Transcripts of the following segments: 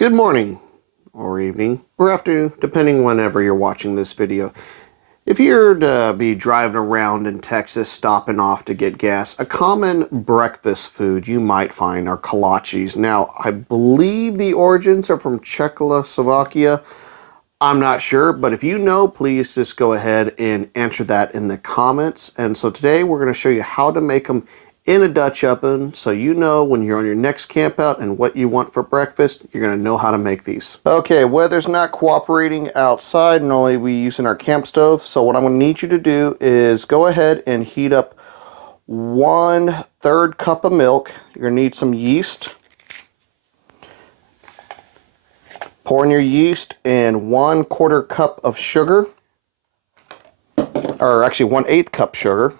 Good morning, or evening, or afternoon, depending whenever you're watching this video. If you're to be driving around in Texas, stopping off to get gas, a common breakfast food you might find are kolaches. Now, I believe the origins are from Czechoslovakia. I'm not sure, but if you know, please just go ahead and answer that in the comments. And so today we're going to show you how to make them in a Dutch oven, so you know when you're on your next camp out and what you want for breakfast, you're going to know how to make these. Okay, weather's not cooperating outside, normally we using our camp stove, so what I'm going to need you to do is go ahead and heat up 1/3 cup of milk. You're going to need some yeast. Pour in your yeast and 1/4 cup of sugar, or actually 1/8 cup sugar.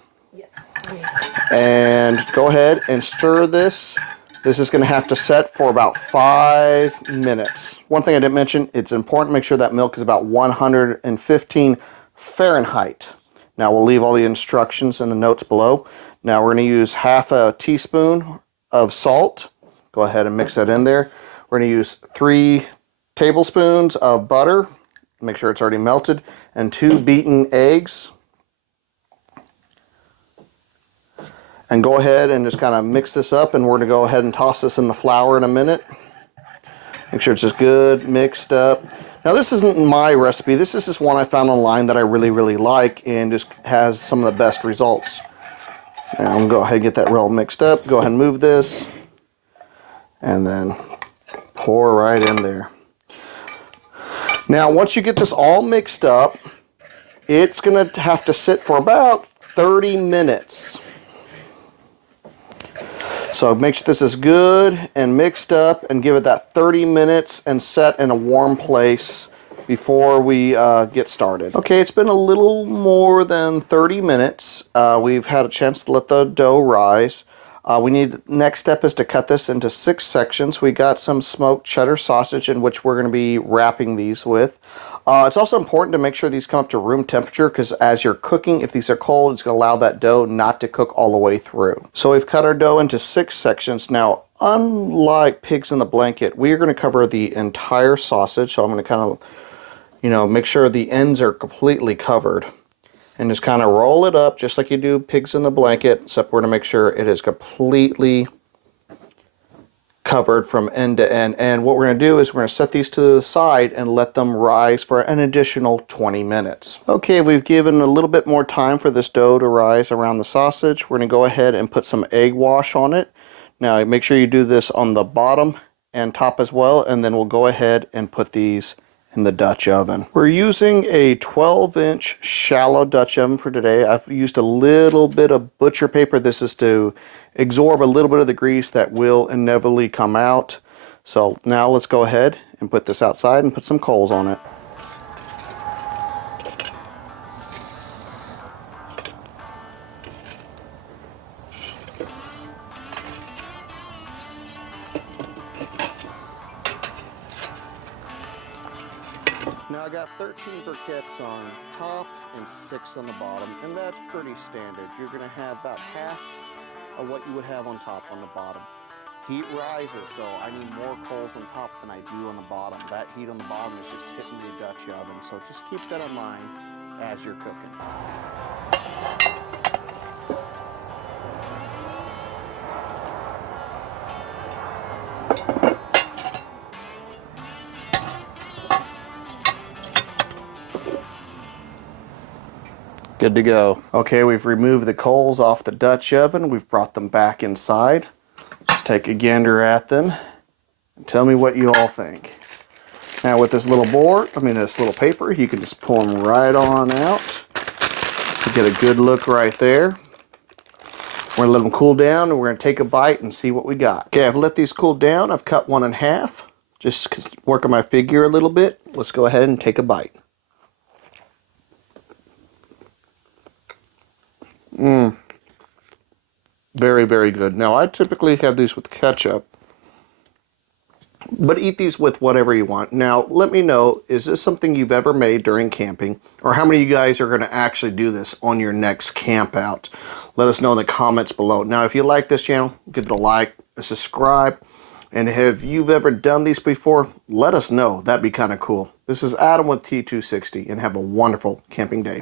And go ahead and stir this. This is going to have to set for about 5 minutes. One thing I didn't mention, it's important to make sure that milk is about 115 Fahrenheit. Now we'll leave all the instructions in the notes below. Now we're going to use 1/2 teaspoon of salt. Go ahead and mix that in there. We're going to use 3 tablespoons of butter. Make sure it's already melted. And 2 beaten eggs. And go ahead and just kind of mix this up, and we're going to go ahead and toss this in the flour in a minute. Make sure it's just good mixed up. Now this isn't my recipe. This is just one I found online that I really like and just has some of the best results. Now I'm going to go ahead and get that real mixed up. Go ahead and move this and then pour right in there. Now once you get this all mixed up, it's going to have to sit for about 30 minutes. So make sure this is good and mixed up and give it that 30 minutes and set in a warm place before we get started. Okay, it's been a little more than 30 minutes. We've had a chance to let the dough rise. Next step is to cut this into 6 sections. We got some smoked cheddar sausage in which we're going to be wrapping these with. It's also important to make sure these come up to room temperature, because as you're cooking, if these are cold, it's going to allow that dough not to cook all the way through. So we've cut our dough into 6 sections. Now, unlike pigs in the blanket, we are going to cover the entire sausage. So I'm going to kind of, make sure the ends are completely covered. And just kind of roll it up just like you do pigs in the blanket, except we're going to make sure it is completely covered from end to end. And what we're going to do is we're going to set these to the side and let them rise for an additional 20 minutes. Okay, we've given a little bit more time for this dough to rise around the sausage. We're going to go ahead and put some egg wash on it. Now make sure you do this on the bottom and top as well, and then we'll go ahead and put these in the Dutch oven. We're using a 12-inch shallow Dutch oven for today. I've used a little bit of butcher paper. This is to absorb a little bit of the grease that will inevitably come out. So now let's go ahead and put this outside and put some coals on it. Now I got 13 briquettes on top and 6 on the bottom, and that's pretty standard. You're going to have about half of what you would have on top on the bottom. Heat rises, so I need more coals on top than I do on the bottom. That heat on the bottom is just hitting your Dutch oven, so just keep that in mind as you're cooking. Good to go. Okay, we've removed the coals off the Dutch oven. We've brought them back inside. Let's take a gander at them and tell me what you all think. Now with this little this little paper, you can just pull them right on out to get a good look right there. We're gonna let them cool down and we're gonna take a bite and see what we got. Okay, I've let these cool down. I've cut one in half. Just working my figure a little bit. Let's go ahead and take a bite. Very, very good. Now, I typically have these with ketchup, but eat these with whatever you want. Now, let me know, is this something you've ever made during camping? Or how many of you guys are going to actually do this on your next camp out? Let us know in the comments below. Now, if you like this channel, give it a like, a subscribe. And if you've ever done these before, let us know. That'd be kind of cool. This is Adam with T260, and have a wonderful camping day.